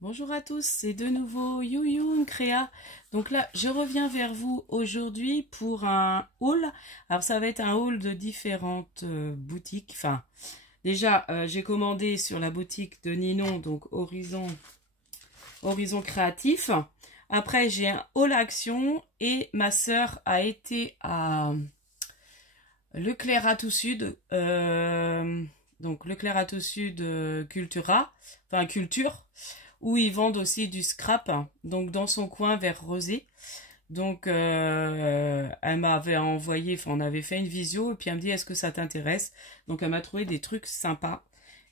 Bonjour à tous, c'est de nouveau You Créa. Donc là, je reviens vers vous aujourd'hui pour un haul. Alors ça va être un haul de différentes boutiques. Enfin, déjà, j'ai commandé sur la boutique de Ninon, donc Horizon Créatif. Après, j'ai un haul action et ma sœur a été à Leclerc à tout sud. Donc Leclerc à tout sud Cultura, enfin Culture, où ils vendent aussi du scrap, donc dans son coin vers Rosé. Donc elle m'avait envoyé, enfin on avait fait une visio, et puis elle me dit est-ce que ça t'intéresse? Donc elle m'a trouvé des trucs sympas.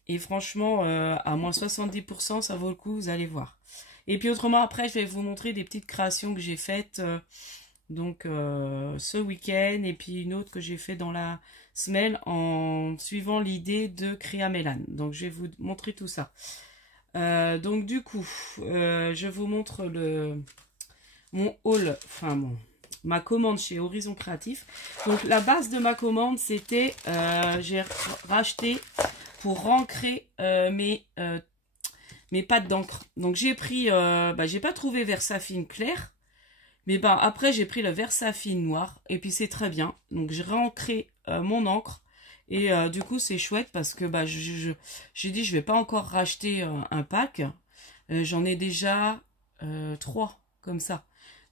Et franchement, à moins 70%, ça vaut le coup, vous allez voir. Et puis autrement, après, je vais vous montrer des petites créations que j'ai faites ce week-end, et puis une autre que j'ai fait dans la semaine en suivant l'idée de Créa Mélane. Donc je vais vous montrer tout ça. Donc du coup, je vous montre mon haul, enfin ma commande chez Horizon Créatif. Donc la base de ma commande, c'était, j'ai racheté pour ancrer mes pattes d'encre. Donc j'ai pris, j'ai pas trouvé Versafine clair, mais après j'ai pris le Versafine noir, et puis c'est très bien. Donc j'ai réancré mon encre. Et du coup c'est chouette parce que j'ai dit je vais pas encore racheter un pack. J'en ai déjà 3 comme ça.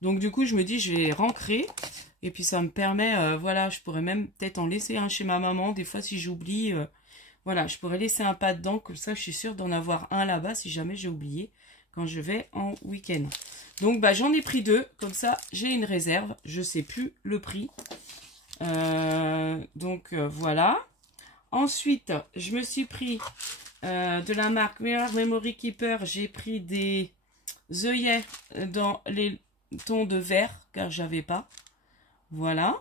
Donc du coup je me dis je vais rancrer. Et puis ça me permet, voilà, je pourrais même peut-être en laisser un chez ma maman. Des fois si j'oublie, voilà, je pourrais laisser un pas dedans. Comme ça je suis sûre d'en avoir un là-bas si jamais j'ai oublié quand je vais en week-end. Donc j'en ai pris 2. Comme ça j'ai une réserve. Je sais plus le prix. Voilà. Ensuite, je me suis pris de la marque Memory Keeper. J'ai pris des œillets dans les tons de vert car j'avais pas. Voilà.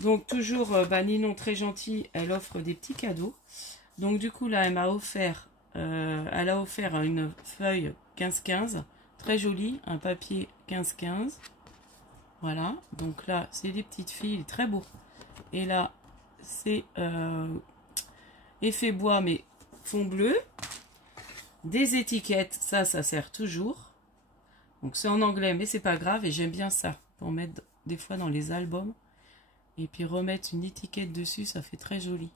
Donc toujours Ninon très gentille, elle offre des petits cadeaux. Donc du coup là elle m'a offert, elle a offert une feuille 15-15, très jolie, un papier 15-15. Voilà, donc là, c'est des petites filles, très beau. Et là, c'est effet bois, mais fond bleu. Des étiquettes, ça sert toujours. Donc c'est en anglais, mais c'est pas grave, et j'aime bien ça, pour mettre des fois dans les albums. Et puis remettre une étiquette dessus, ça fait très joli.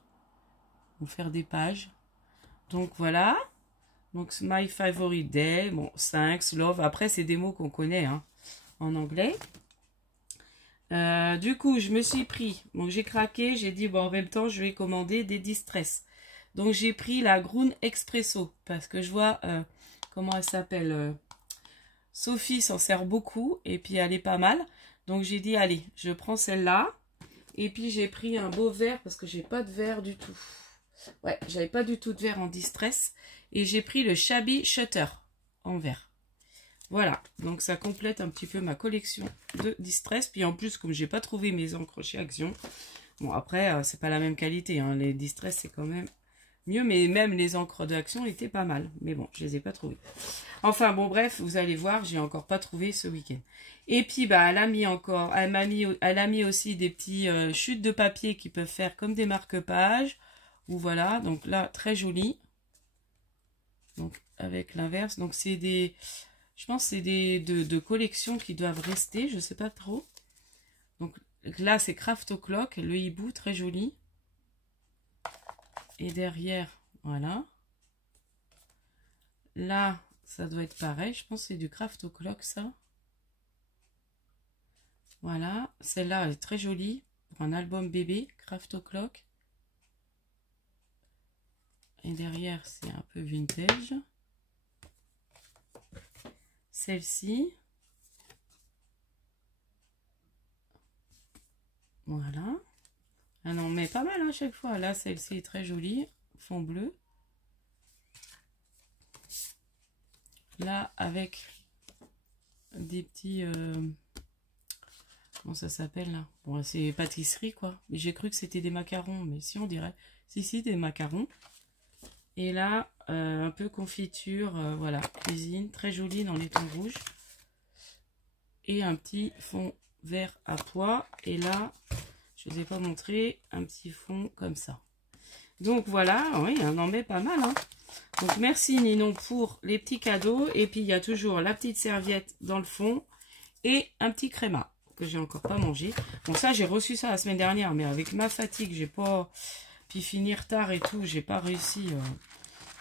Ou faire des pages. Donc voilà. Donc My Favorite Day, bon, thanks, love. Après, c'est des mots qu'on connaît, hein, en anglais. Du coup, je me suis pris, donc j'ai craqué, j'ai dit, bon, en même temps, je vais commander des distress. Donc, j'ai pris la Groen Expresso, parce que je vois, comment elle s'appelle, Sophie s'en sert beaucoup, et puis elle est pas mal. Donc, j'ai dit, allez, je prends celle-là. Et puis, j'ai pris un beau verre, parce que j'ai pas de verre du tout. Ouais, j'avais pas du tout de verre en distress. Et j'ai pris le Shabby Shutter en verre. Voilà, donc ça complète un petit peu ma collection de distress. Puis en plus, comme j'ai pas trouvé mes encres chez Action, bon après, c'est pas la même qualité, hein. Les distress c'est quand même mieux, mais même les encres d'Action étaient pas mal. Mais bon, je les ai pas trouvées. Enfin bon, bref, vous allez voir, j'ai encore pas trouvé ce week-end. Et puis elle a mis encore, elle a mis aussi des petits chutes de papier qui peuvent faire comme des marque-pages. Ou voilà, donc là très joli. Donc avec l'inverse, donc c'est des, je pense que c'est des de collections qui doivent rester, je sais pas trop. Donc là c'est Craft O'Clock, le hibou très joli. Et derrière, voilà. Là, ça doit être pareil, je pense que c'est du Craft O'Clock ça. Voilà, celle-là est très jolie pour un album bébé, Craft O'Clock. Et derrière c'est un peu vintage. Celle-ci. Voilà. Elle en met pas mal à chaque fois. Là, celle-ci est très jolie. Fond bleu. Là, avec des petits... comment ça s'appelle là? Bon, c'est pâtisserie quoi. Mais j'ai cru que c'était des macarons. Mais si, on dirait... Si, des macarons. Et là, un peu confiture. Voilà, cuisine. Très jolie dans les tons rouges. Et un petit fond vert à pois. Et là... je ne vous ai pas montré un petit fond comme ça. Donc voilà, oui, on en met pas mal. Hein. Donc merci Ninon pour les petits cadeaux. Et puis il y a toujours la petite serviette dans le fond et un petit créma que j'ai encore pas mangé. Bon ça j'ai reçu ça la semaine dernière, mais avec ma fatigue, j'ai pas... Puis finir tard et tout, j'ai pas réussi.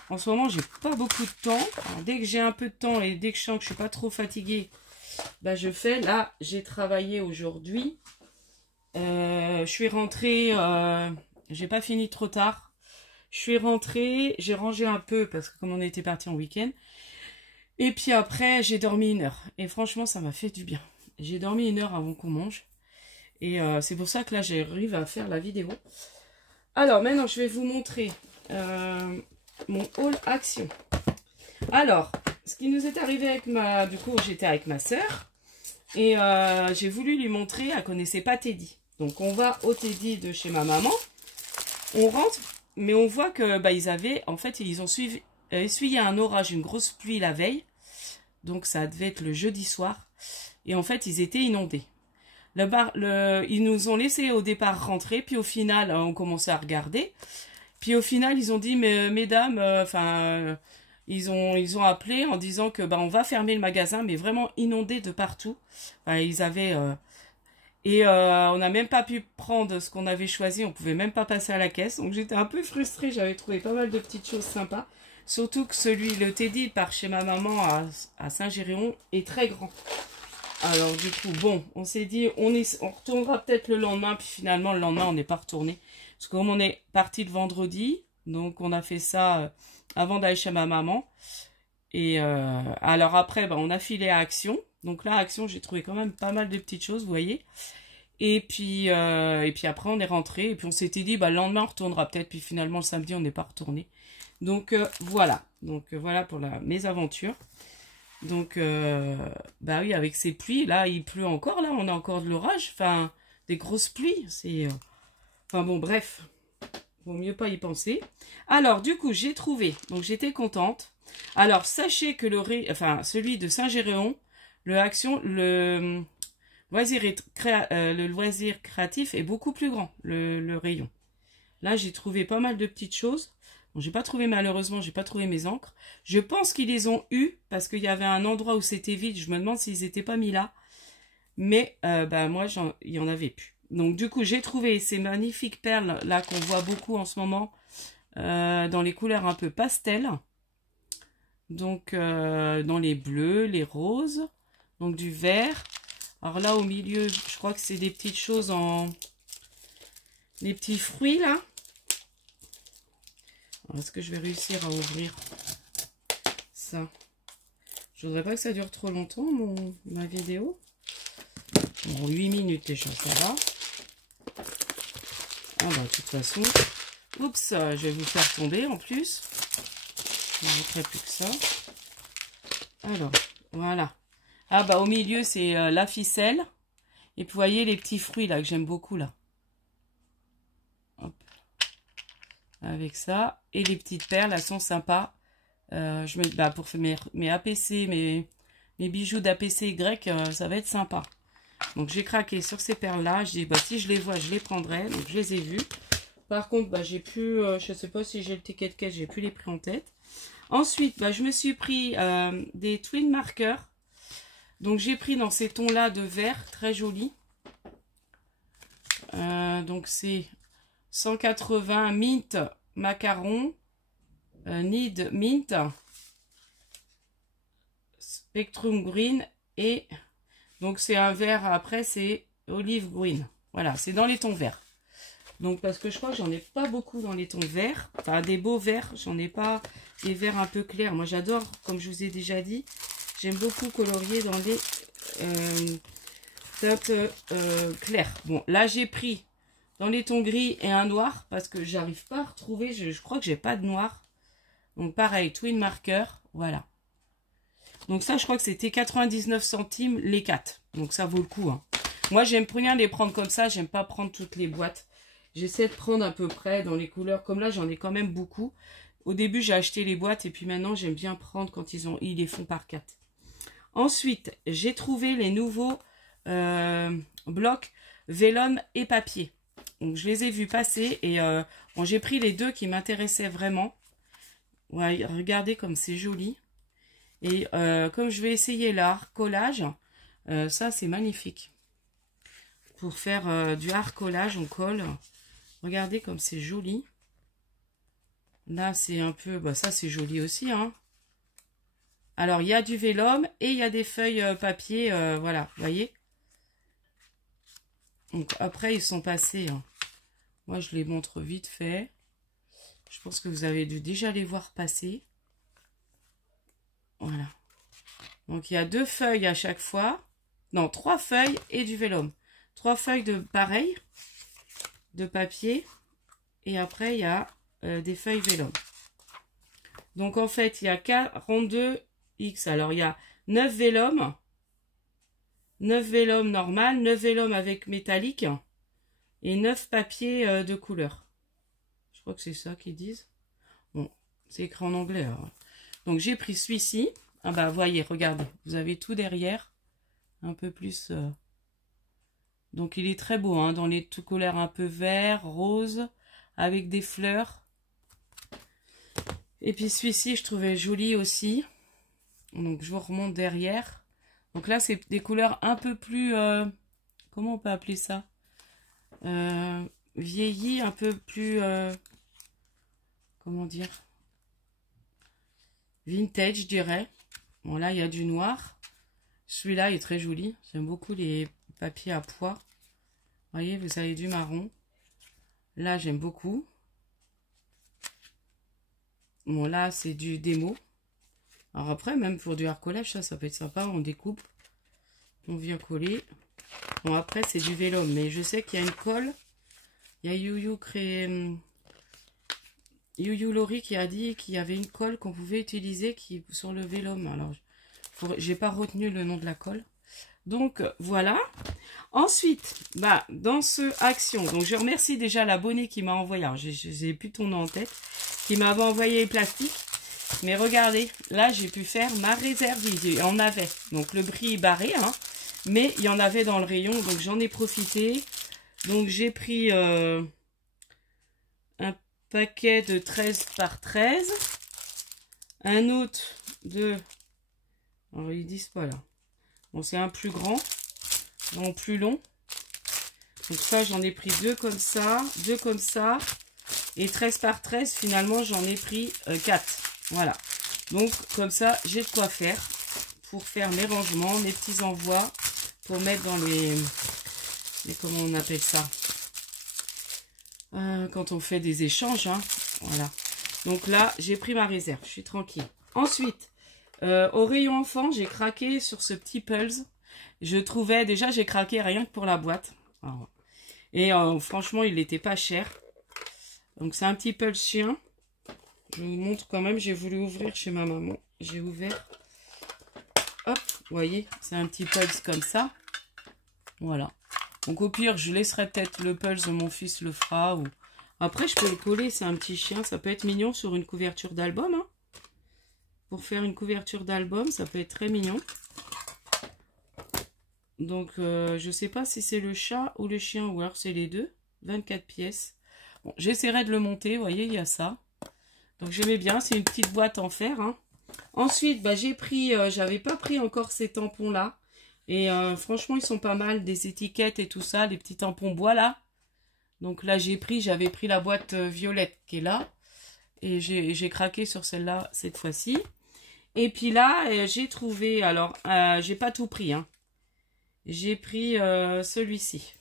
En ce moment, j'ai pas beaucoup de temps. Alors, dès que j'ai un peu de temps et dès que je sens que je suis pas trop fatiguée, bah je fais. Là, j'ai travaillé aujourd'hui. Je suis rentrée, j'ai pas fini trop tard. Je suis rentrée, j'ai rangé un peu parce que comme on était parti en week-end. Et puis après, j'ai dormi 1 heure. Et franchement, ça m'a fait du bien. J'ai dormi 1 heure avant qu'on mange. Et c'est pour ça que là, j'arrive à faire la vidéo. Alors, maintenant, je vais vous montrer mon haul action. Alors, ce qui nous est arrivé avec ma... Du coup, j'étais avec ma soeur. Et j'ai voulu lui montrer, elle connaissait pas Teddy. Donc, on va au Teddy de chez ma maman. On rentre, mais on voit que bah, ils avaient... En fait, ils ont essuyé un orage, une grosse pluie la veille. Donc, ça devait être le jeudi soir. Et en fait, ils étaient inondés. Ils nous ont laissé au départ rentrer, puis au final, on commençait à regarder. Puis au final, ils ont dit, mais, mesdames, ils ont appelé en disant que bah, on va fermer le magasin, mais vraiment inondé de partout. Enfin, ils avaient... on n'a même pas pu prendre ce qu'on avait choisi, on pouvait même pas passer à la caisse. Donc j'étais un peu frustrée, j'avais trouvé pas mal de petites choses sympas. Surtout que le Teddy par chez ma maman à Saint-Géréon est très grand. Alors du coup, bon, on s'est dit, on retournera peut-être le lendemain, puis finalement le lendemain on n'est pas retourné. Parce que comme on est parti le vendredi, donc on a fait ça avant d'aller chez ma maman. Et alors après, bah, on a filé à Action. Donc là, à Action, j'ai trouvé quand même pas mal de petites choses, vous voyez. Et puis après, on est rentré. Et puis on s'était dit, bah, le lendemain, on retournera peut-être. Puis finalement, le samedi, on n'est pas retourné. Donc voilà. Donc voilà pour mes aventures. Donc, bah oui, avec ces pluies, là, il pleut encore, là, on a encore de l'orage, enfin, des grosses pluies, c'est... Enfin bon, bref, vaut mieux pas y penser. Alors, du coup, j'ai trouvé, donc j'étais contente. Alors, sachez que celui de Saint-Géréon, le loisir créatif est beaucoup plus grand, le rayon. Là, j'ai trouvé pas mal de petites choses. Bon, j'ai pas trouvé, malheureusement, j'ai pas trouvé mes encres. Je pense qu'ils les ont eus parce qu'il y avait un endroit où c'était vide. Je me demande s'ils n'étaient pas mis là. Mais bah, moi, il y en avait plus. Donc du coup, j'ai trouvé ces magnifiques perles là qu'on voit beaucoup en ce moment dans les couleurs un peu pastel. Donc dans les bleus, les roses, donc du vert. Alors là, au milieu, je crois que c'est des petites choses en... Les petits fruits là. Est-ce que je vais réussir à ouvrir ça? Je voudrais pas que ça dure trop longtemps, ma vidéo. Bon, 8 minutes déjà, ça va. Ah bah, de toute façon... Oups, je vais vous faire tomber en plus. Je ne mettrai plus que ça. Alors, voilà. Ah bah, au milieu, c'est la ficelle. Et puis, vous voyez les petits fruits là que j'aime beaucoup là. Hop. Avec ça. Et les petites perles, elles sont sympas. Pour faire mes APC, mes bijoux d'APC grec, ça va être sympa. Donc j'ai craqué sur ces perles là. Je dis bah si je les vois, je les prendrai. Donc je les ai vues. Par contre, bah j'ai plus, je sais pas si j'ai le ticket de caisse, j'ai plus les prix en tête. Ensuite, bah, je me suis pris des twin markers. Donc j'ai pris dans ces tons là de vert, très jolis. Donc c'est 180 mint macaron. Need Mint, Spectrum Green et donc c'est un vert, après c'est Olive Green. Voilà, c'est dans les tons verts. Donc parce que je crois que j'en ai pas beaucoup dans les tons verts, enfin des beaux verts, j'en ai pas des verts un peu clairs. Moi j'adore, comme je vous ai déjà dit, j'aime beaucoup colorier dans les teintes claires. Bon, là j'ai pris dans les tons gris et un noir parce que j'arrive pas à retrouver, je crois que j'ai pas de noir. Donc pareil, twin marker, voilà. Donc ça, je crois que c'était 99 centimes les 4. Donc ça vaut le coup. Hein. Moi, j'aime bien les prendre comme ça. J'aime pas prendre toutes les boîtes. J'essaie de prendre à peu près dans les couleurs. Comme là, j'en ai quand même beaucoup. Au début, j'ai acheté les boîtes. Et puis maintenant, j'aime bien prendre quand ils les font par 4. Ensuite, j'ai trouvé les nouveaux blocs vélone et papier. Donc je les ai vus passer. Et bon, j'ai pris les deux qui m'intéressaient vraiment. Ouais, regardez comme c'est joli. Et comme je vais essayer l'art collage, ça c'est magnifique. Pour faire du art collage, on colle. Regardez comme c'est joli. Là, c'est un peu... Bah, ça, c'est joli aussi, hein. Alors, il y a du vélum et il y a des feuilles papier. Voilà, vous voyez. Donc, après, ils sont passés. Hein. Moi, je les montre vite fait. Je pense que vous avez dû déjà les voir passer. Voilà. Donc, il y a 2 feuilles à chaque fois. Non, 3 feuilles et du vélum. 3 feuilles de pareil, de papier. Et après, il y a des feuilles vélum. Donc, en fait, il y a 42 X. Alors, il y a 9 vélum. 9 vélum normal, 9 vélum avec métallique. Et 9 papiers de couleur. Je crois que c'est ça qu'ils disent. Bon, c'est écrit en anglais. Alors. Donc, j'ai pris celui-ci. Ah bah, voyez, regardez. Vous avez tout derrière. Un peu plus... Donc, il est très beau, hein, dans les tout couleurs un peu vert, rose, avec des fleurs. Et puis, celui-ci, je trouvais joli aussi. Donc, je vous remonte derrière. Donc là, c'est des couleurs un peu plus... comment on peut appeler ça vieilli, un peu plus... comment dire vintage, je dirais. Bon, là, il y a du noir. Celui-là est très joli. J'aime beaucoup les papiers à pois. Vous voyez, vous avez du marron. Là, j'aime beaucoup. Bon, là, c'est du démo. Alors après, même pour du art collage, ça peut être sympa. On découpe. On vient coller. Bon, après, c'est du vélum. Mais je sais qu'il y a une colle. Il y a Yuyu Lori qui a dit qu'il y avait une colle qu'on pouvait utiliser sur le vélum. Alors, j'ai pas retenu le nom de la colle. Donc, voilà. Ensuite, bah, dans ce action, donc je remercie déjà l'abonné qui m'a envoyé, alors j'ai plus ton nom en tête, qui m'avait envoyé les plastiques. Mais regardez, là, j'ai pu faire ma réserve. Il y en avait. Donc, le prix est barré, hein. Mais il y en avait dans le rayon, donc j'en ai profité. Donc, j'ai pris un paquet de 13 par 13. Un autre de... Alors, ils disent pas là. Bon, c'est un plus grand, non plus long. Donc ça, j'en ai pris 2 comme ça, 2 comme ça. Et 13 par 13, finalement, j'en ai pris 4. Voilà. Donc, comme ça, j'ai de quoi faire pour faire mes rangements, mes petits envois, pour mettre dans les comment on appelle ça quand on fait des échanges, hein. Voilà. Donc là, j'ai pris ma réserve. Je suis tranquille. Ensuite, au rayon enfant, j'ai craqué sur ce petit Pulse. Je trouvais, déjà, j'ai craqué rien que pour la boîte. Alors, et franchement, il n'était pas cher. Donc, c'est un petit Pulse chien. Je vous montre quand même. J'ai voulu ouvrir chez ma maman. J'ai ouvert. Hop, vous voyez, c'est un petit Pulse comme ça. Voilà. Donc, au pire, je laisserai peut-être le Pulse de mon fils le fera. Ou... Après, je peux le coller. C'est un petit chien. Ça peut être mignon sur une couverture d'album, hein. Pour faire une couverture d'album, ça peut être très mignon. Donc, je ne sais pas si c'est le chat ou le chien, ou alors c'est les deux. 24 pièces. Bon, j'essaierai de le monter, vous voyez, il y a ça. Donc, j'aimais bien, c'est une petite boîte en fer. Hein. Ensuite, bah, j'ai pris, j'avais pas pris encore ces tampons-là. Et franchement, ils sont pas mal, des étiquettes et tout ça, les petits tampons bois là. Donc là, j'avais pris la boîte violette qui est là. Et j'ai craqué sur celle-là cette fois-ci. Et puis là, j'ai trouvé, alors, j'ai pas tout pris, hein. J'ai pris celui-ci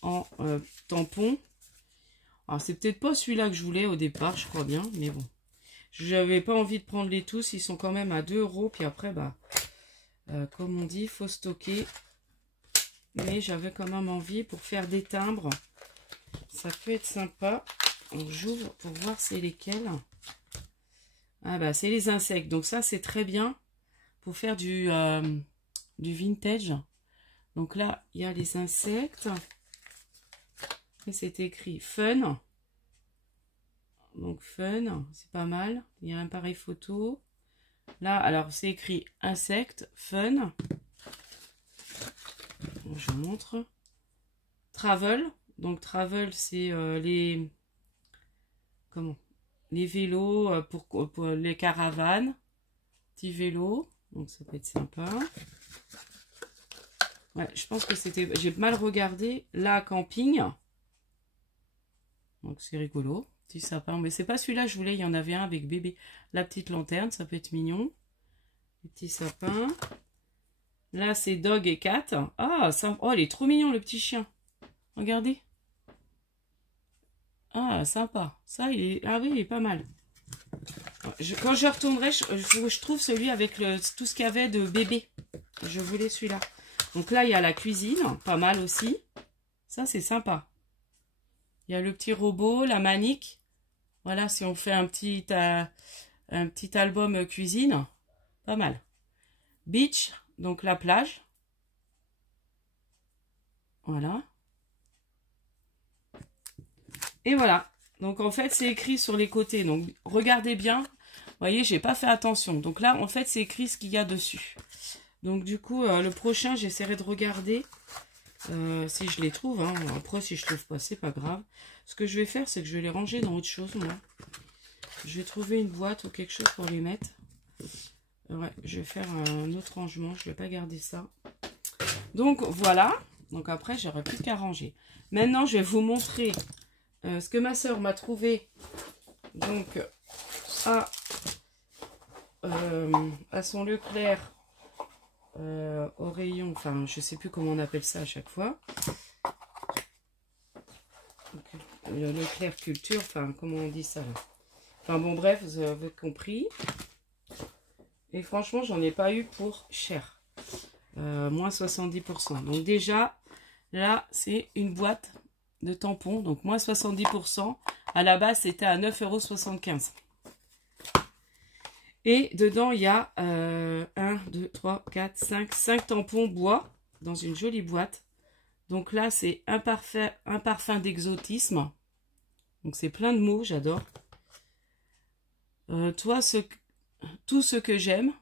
en tampon. Alors, c'est peut-être pas celui-là que je voulais au départ, je crois bien, mais bon. J'avais pas envie de prendre les tous, ils sont quand même à 2 €. Puis après, bah, comme on dit, il faut stocker. Mais j'avais quand même envie pour faire des timbres. Ça peut être sympa. Donc, j'ouvre pour voir c'est lesquels. Ah bah, c'est les insectes. Donc ça, c'est très bien pour faire du vintage. Donc là, il y a les insectes. Et c'est écrit fun. Donc fun, c'est pas mal. Il y a un pareil photo. Là, alors c'est écrit insectes, fun. Bon, je vous montre. Travel. Donc travel, c'est les les vélos pour les caravanes. Petit vélo, donc ça peut être sympa. Ouais, je pense que c'était... J'ai mal regardé. Là, camping. Donc c'est rigolo. Petit sapin. Mais c'est pas celui-là, je voulais. Il y en avait un avec bébé. La petite lanterne, ça peut être mignon. Les petits sapins. Là, c'est dog et cat. Ah, ça... Oh, il est trop mignon, le petit chien. Regardez. Ah, sympa. Ça, il est... Ah oui, il est pas mal. Quand je retournerai, je trouve celui avec tout ce qu'il y avait de bébé. Je voulais celui-là. Donc là, il y a la cuisine. Pas mal aussi. Ça, c'est sympa. Il y a le petit robot, la manique. Voilà, si on fait un petit album cuisine. Pas mal. Beach, donc la plage. Voilà. Et voilà. Donc en fait, c'est écrit sur les côtés. Donc regardez bien. Vous voyez, j'ai pas fait attention. Donc là, en fait, c'est écrit ce qu'il y a dessus. Donc du coup, le prochain, j'essaierai de regarder si je les trouve. Hein. Après, si je trouve pas, c'est pas grave. Ce que je vais faire, c'est que je vais les ranger dans autre chose, moi. Je vais trouver une boîte ou quelque chose pour les mettre. Ouais, je vais faire un autre rangement. Je vais pas garder ça. Donc voilà. Donc après, j'aurai plus qu'à ranger. Maintenant, je vais vous montrer ce que ma soeur m'a trouvé. Donc à son Leclerc. Au rayon, enfin je sais plus comment on appelle ça à chaque fois. Donc, le Leclerc Culture, enfin comment on dit ça là. Enfin bon bref, vous avez compris. Et franchement j'en ai pas eu pour cher. Moins 70%. Donc déjà là c'est une boîte de tampons, donc moins 70%. À la base c'était à 9,75 €. Et dedans, il y a 1, 2, 3, 4, 5 tampons bois dans une jolie boîte. Donc là, c'est un parfum d'exotisme. Donc c'est plein de mots, j'adore. Tout ce que j'aime.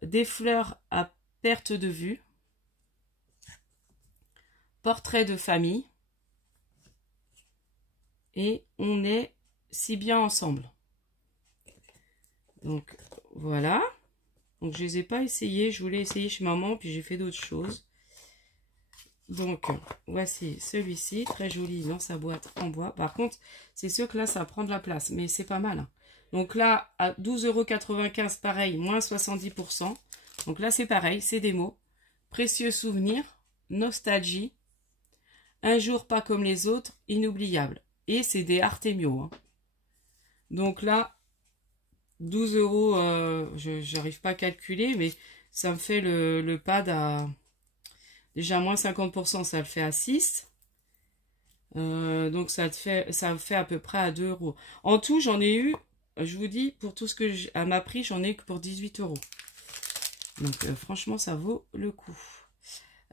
Des fleurs à perte de vue. Portrait de famille. Et on est si bien ensemble. Donc voilà. Donc je les ai pas essayés. Je voulais essayer chez maman, puis j'ai fait d'autres choses. Donc voici celui-ci, très joli dans sa boîte en bois. Par contre, c'est sûr que là ça prend de la place, mais c'est pas mal. Hein. Donc là à 12,95 €, pareil, moins 70%. Donc là c'est pareil, c'est des mots. Précieux souvenir, nostalgie, un jour pas comme les autres, inoubliable. Et c'est des Artemio. Hein. Donc là, 12 €, je n'arrive pas à calculer, mais ça me fait le pad à... Déjà, moins 50%, ça le fait à 6. Donc ça me fait à peu près à 2 €. En tout, j'en ai eu, je vous dis, pour tout ce que à ma prix, j'en ai que pour 18 €. Donc franchement, ça vaut le coup.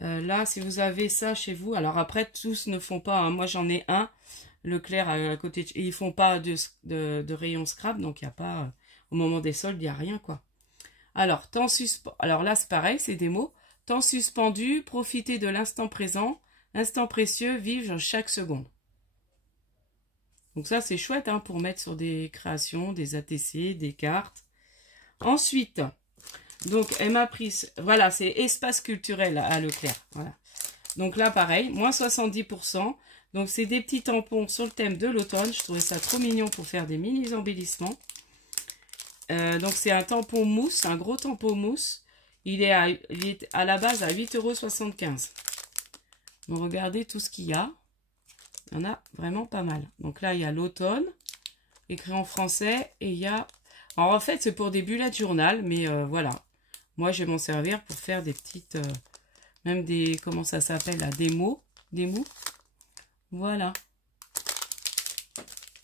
Là, si vous avez ça chez vous, alors après, tous ne font pas. Hein. Moi, j'en ai un. Leclerc à côté et ils font pas de rayon scrap, donc il n'y a pas au moment des soldes il n'y a rien quoi. Alors alors là c'est pareil, c'est des mots. Temps suspendu, profitez de l'instant présent, instant précieux, vivre chaque seconde. Donc ça c'est chouette hein, pour mettre sur des créations, des ATC, des cartes. Ensuite, donc elle m'a pris, voilà, c'est espace culturel à Leclerc, voilà. Donc là pareil, moins 70%. Donc, c'est des petits tampons sur le thème de l'automne. Je trouvais ça trop mignon pour faire des mini embellissements. Donc, c'est un tampon mousse, un gros tampon mousse. Il est à la base à 8,75 €. Donc, regardez tout ce qu'il y a. Il y en a vraiment pas mal. Donc là, il y a l'automne, écrit en français. Et il y a... Alors, en fait, c'est pour des bullets de journal. Mais voilà. Moi, je vais m'en servir pour faire des petites... même des... Comment ça s'appelle là? Des mots. Des mots. Voilà.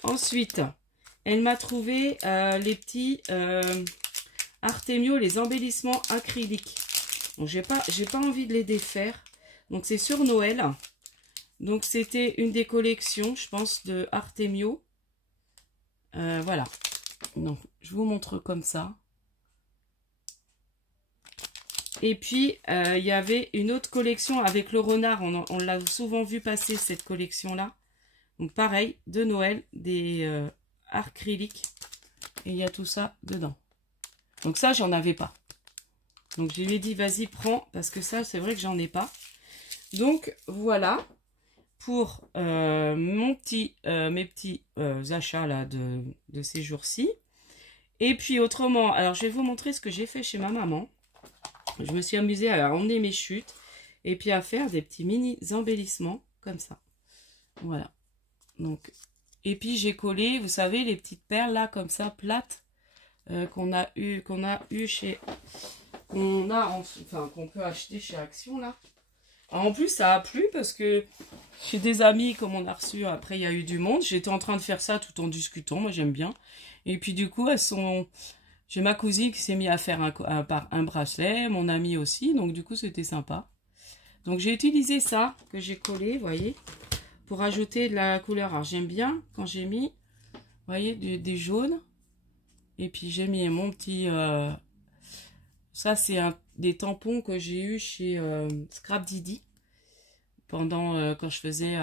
Ensuite, elle m'a trouvé les petits Artemio, les embellissements acryliques. Donc, j'ai pas envie de les défaire. Donc, c'est sur Noël. Donc, c'était une des collections, je pense, de Artemio. Voilà. Donc, je vous montre comme ça. Et puis, il y avait une autre collection avec le renard. On l'a souvent vu passer, cette collection-là. Donc pareil, de Noël, des acryliques. Et il y a tout ça dedans. Donc ça, j'en avais pas. Donc je lui ai dit, vas-y, prends, parce que ça, c'est vrai que j'en ai pas. Donc voilà pour mes petits achats là de ces jours-ci. Et puis autrement, alors je vais vous montrer ce que j'ai fait chez ma maman. Je me suis amusée à emmener mes chutes et puis à faire des petits mini embellissements comme ça. Voilà. Donc, et puis j'ai collé, vous savez, les petites perles là comme ça, plates, qu'on a eu chez... qu'on peut acheter chez Action là. Alors, en plus ça a plu parce que chez des amis comme on a reçu, après il y a eu du monde, j'étais en train de faire ça tout en discutant, moi j'aime bien. Et puis du coup j'ai ma cousine qui s'est mise à faire un bracelet, mon ami aussi, donc du coup c'était sympa. Donc j'ai utilisé ça que j'ai collé, vous voyez, pour ajouter de la couleur. Alors j'aime bien quand j'ai mis, vous voyez, des jaunes. Et puis j'ai mis mon petit... ça c'est des tampons que j'ai eu chez Scrap Didi. Pendant quand je faisais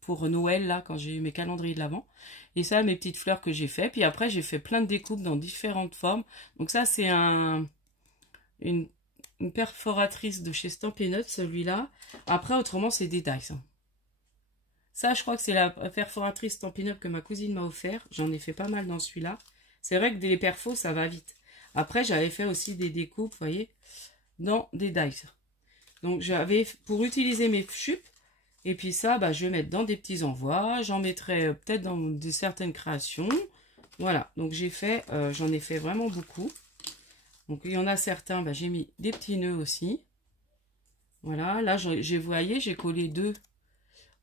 pour Noël, là, quand j'ai eu mes calendriers de l'Avent. Et ça, mes petites fleurs que j'ai fait. Puis après, j'ai fait plein de découpes dans différentes formes. Donc ça, c'est une perforatrice de chez Stampin' Up, celui-là. Après, autrement, c'est des dies. Hein. Ça, je crois que c'est la perforatrice Stampin' Up que ma cousine m'a offert. J'en ai fait pas mal dans celui-là. C'est vrai que les perfos, ça va vite. Après, j'avais fait aussi des découpes, vous voyez, dans des dies. Donc, j'avais, pour utiliser mes chupes, et puis ça, bah, je vais mettre dans des petits envois. J'en mettrai peut-être dans certaines créations. Voilà, donc j'ai fait, j'en ai fait vraiment beaucoup. Donc, il y en a certains, bah, j'ai mis des petits nœuds aussi. Voilà, là, vous voyez, j'ai collé deux.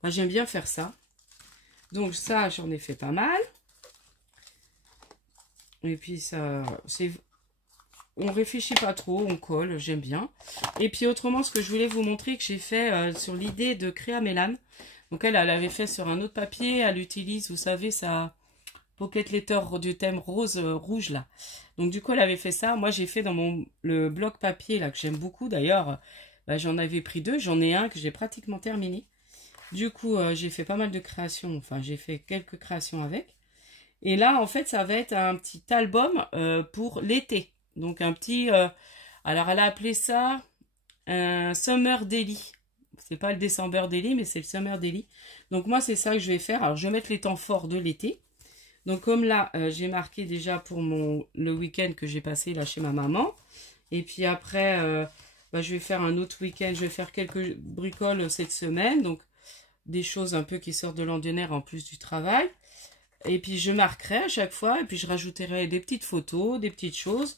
Bah, j'aime bien faire ça. Donc, ça, j'en ai fait pas mal. Et puis, ça, c'est... On réfléchit pas trop, on colle, j'aime bien. Et puis autrement, ce que je voulais vous montrer, que j'ai fait sur l'idée de Créa Mélane. Donc elle avait fait sur un autre papier, elle utilise, vous savez, sa pocket letter du thème rose, rouge là. Donc du coup, elle avait fait ça. Moi, j'ai fait dans le bloc papier là, que j'aime beaucoup. D'ailleurs, bah, j'en avais pris deux, j'en ai un que j'ai pratiquement terminé. Du coup, j'ai fait pas mal de créations, enfin j'ai fait quelques créations avec. Et là, en fait, ça va être un petit album pour l'été. Donc un petit, alors elle a appelé ça un Summer Daily. C'est pas le December Daily, mais c'est le Summer Daily. Donc moi c'est ça que je vais faire. Alors je vais mettre les temps forts de l'été. Donc comme là j'ai marqué déjà pour le week-end que j'ai passé là chez ma maman. Et puis après bah, je vais faire un autre week-end. Je vais faire quelques bricoles cette semaine. Donc des choses un peu qui sortent de l'ordinaire en plus du travail. Et puis je marquerai à chaque fois. Et puis je rajouterai des petites photos, des petites choses.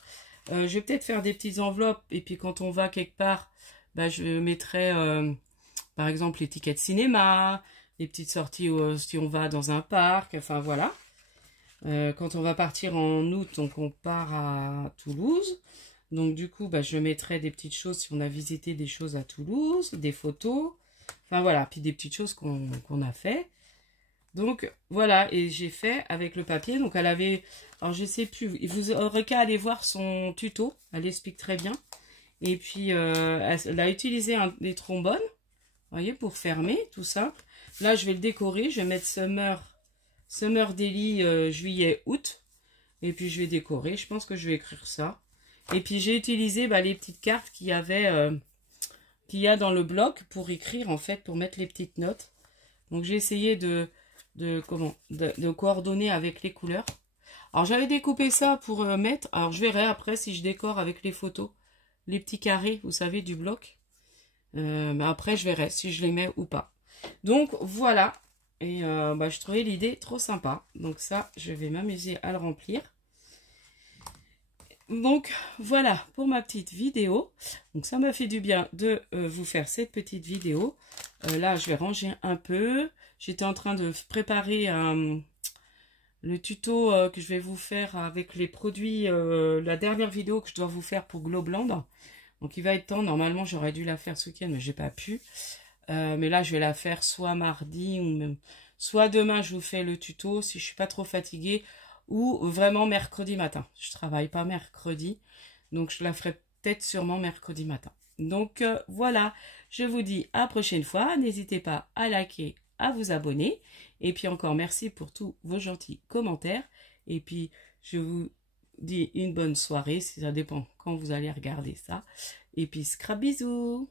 Je vais peut-être faire des petites enveloppes et puis quand on va quelque part, bah, je mettrai par exemple les tickets de cinéma, les petites sorties si on va dans un parc, enfin voilà. Quand on va partir en août, donc on part à Toulouse. Donc du coup, bah, je mettrai des petites choses si on a visité des choses à Toulouse, des photos, enfin voilà, puis des petites choses qu'on a fait. Donc voilà, et j'ai fait avec le papier. Donc elle avait, alors je sais plus, vous aurez qu'à aller voir son tuto, elle explique très bien. Et puis elle a utilisé des trombones, vous voyez, pour fermer, tout simple. Là je vais le décorer, je vais mettre Summer Daily juillet août. Et puis je vais décorer, je pense que je vais écrire ça. Et puis j'ai utilisé bah, les petites cartes qu'il y a dans le bloc pour écrire en fait, pour mettre les petites notes. Donc j'ai essayé de coordonner avec les couleurs. Alors j'avais découpé ça pour mettre, alors je verrai après si je décore avec les photos, les petits carrés, vous savez, du bloc. Mais après je verrai si je les mets ou pas. Donc voilà, et bah, je trouvais l'idée trop sympa. Donc ça, je vais m'amuser à le remplir. Donc voilà pour ma petite vidéo. Donc ça m'a fait du bien de vous faire cette petite vidéo. Là je vais ranger un peu. J'étais en train de préparer le tuto que je vais vous faire avec les produits, la dernière vidéo que je dois vous faire pour Globland. Donc il va être temps, normalement j'aurais dû la faire ce week-end mais j'ai pas pu. Mais là je vais la faire soit mardi ou même, soit demain je vous fais le tuto si je suis pas trop fatiguée. Ou vraiment mercredi matin. Je travaille pas mercredi. Donc je la ferai peut-être sûrement mercredi matin. Donc voilà. Je vous dis à la prochaine fois. N'hésitez pas à liker, à vous abonner. Et puis encore merci pour tous vos gentils commentaires. Et puis je vous dis une bonne soirée, si ça dépend quand vous allez regarder ça. Et puis scrap bisous.